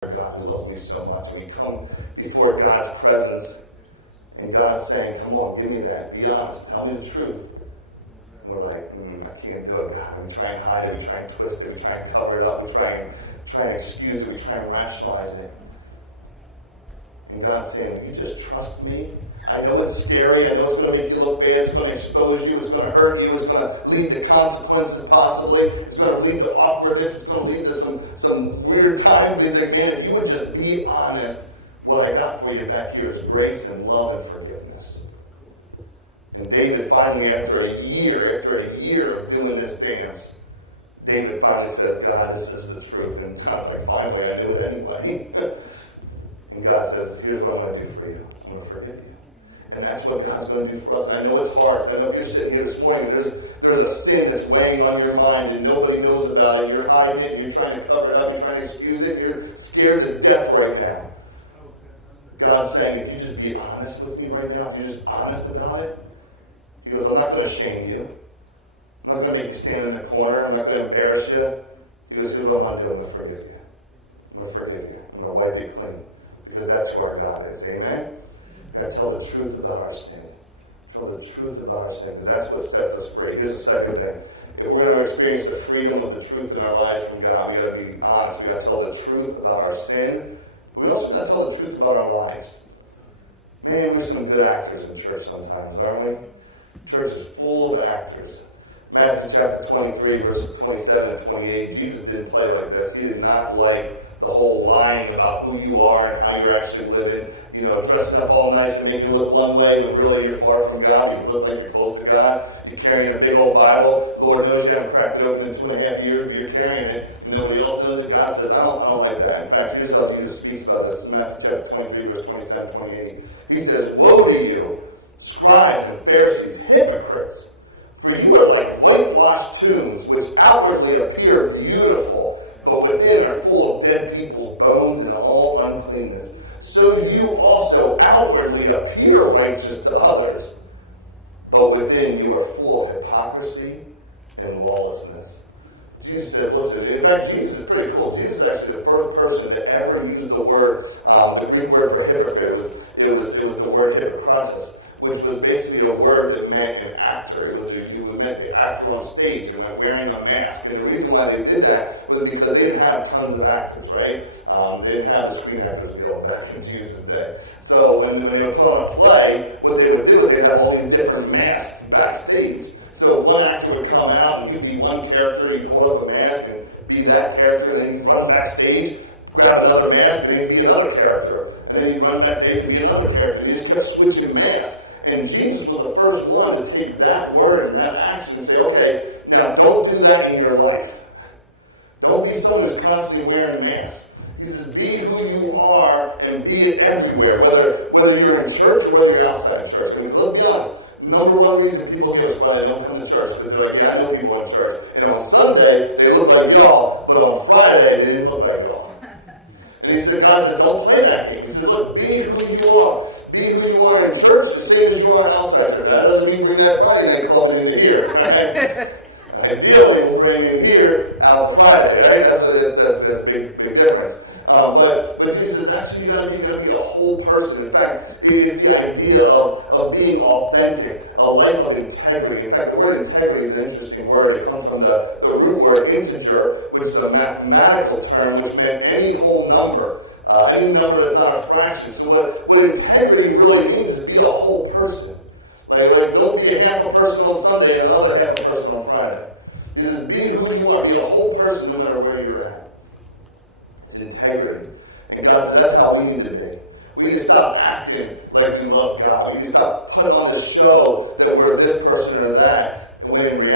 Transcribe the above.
God who loves me so much, and we come before God's presence, and God's saying, come on, give me that. Be honest. Tell me the truth. And we're like, I can't do it, God. And we try and hide it. We try and twist it. We try and cover it up. We try and excuse it. We try and rationalize it. And God's saying, will you just trust me? I know it's scary. I know it's going to make you look bad. It's going to expose you. It's going to hurt you. It's going to lead to consequences, possibly. It's going to lead to awkwardness. It's going to lead to some weird times. But again, if you would just be honest, what I got for you back here is grace and love and forgiveness. And David finally, after a year of doing this dance, David finally says, God, this is the truth. And God's like, finally, I knew it anyway. And God says, here's what I'm going to do for you. I'm going to forgive you. And that's what God's going to do for us. And I know it's hard, because I know if you're sitting here this morning and there's a sin that's weighing on your mind and nobody knows about it, you're hiding it, and you're trying to cover it up, you're trying to excuse it, and you're scared to death right now. God's saying, if you just be honest with me right now, if you're just honest about it, he goes, I'm not going to shame you. I'm not going to make you stand in the corner. I'm not going to embarrass you. He goes, here's what I'm going to do. I'm going to forgive you. I'm going to forgive you. I'm going to wipe you clean. Because that's who our God is. Amen? We've got to tell the truth about our sin. Tell the truth about our sin, because that's what sets us free. Here's the second thing. If we're going to experience the freedom of the truth in our lives from God, we've got to be honest. We've got to tell the truth about our sin. But we also got to tell the truth about our lives. Man, we're some good actors in church sometimes, aren't we? Church is full of actors. Matthew chapter 23, verses 27 and 28. Jesus didn't play like this. He did not like the whole lying about who you are and how you're actually living, dressing up all nice and making it look one way when really you're far from God, but you look like you're close to God. You're carrying a big old Bible. Lord knows you haven't cracked it open in 2.5 years, but you're carrying it, and nobody else knows it. God says, I don't like that. In fact, here's how Jesus speaks about this in Matthew chapter 23, verse 27, 28. He says, woe to you, scribes and Pharisees, hypocrites! For you are like whitewashed tombs, which outwardly appear beautiful, but within are full of dead people's bones and all uncleanness. So you also outwardly appear righteous to others, but within you are full of hypocrisy and lawlessness. Jesus says, listen, in fact, Jesus is pretty cool. Jesus is actually the first person to ever use the word, the Greek word for hypocrite. It was the word hypocritus, which was basically a word that meant an actor. You meant the actor on stage and wearing a mask. And the reason why they did that was because they didn't have tons of actors, right? They didn't have the screen actors deal back in Jesus' day. So when they would put on a play, what they would do is they'd have all these different masks backstage. So one actor would come out and he'd be one character, he'd hold up a mask and be that character, and then he'd run backstage, grab another mask, and he'd be another character. And then he'd run backstage and be another character. And he just kept switching masks. And Jesus was the first one to take that word and that action and say, okay, now don't do that in your life. Don't be someone who's constantly wearing masks. He says, be who you are and be it everywhere, whether you're in church or whether you're outside church. I mean, so let's be honest. Number one reason people give us why they don't come to church, because they're like, yeah, I know people in church. And on Sunday, they look like y'all, but on Friday, they didn't look like y'all. And he said, God said, don't play that game. He says, look, be who you are. Be who you are in church, the same as you are outside church. That doesn't mean bring that Friday night clubbing into here. Right? Ideally, we'll bring in here out the Friday, right? That's a big difference. But Jesus said, that's who you got to be. You got to be a whole person. In fact, it's the idea of being authentic, a life of integrity. In fact, the word integrity is an interesting word. It comes from the root word integer, which is a mathematical term, which meant any whole number. Any number that's not a fraction. So what integrity really means is be a whole person. Like don't be a half a person on Sunday and another half a person on Friday. He says, be who you are. Be a whole person no matter where you're at. It's integrity. And God says that's how we need to be. We need to stop acting like we love God. We need to stop putting on this show that we're this person or that. And when in reality,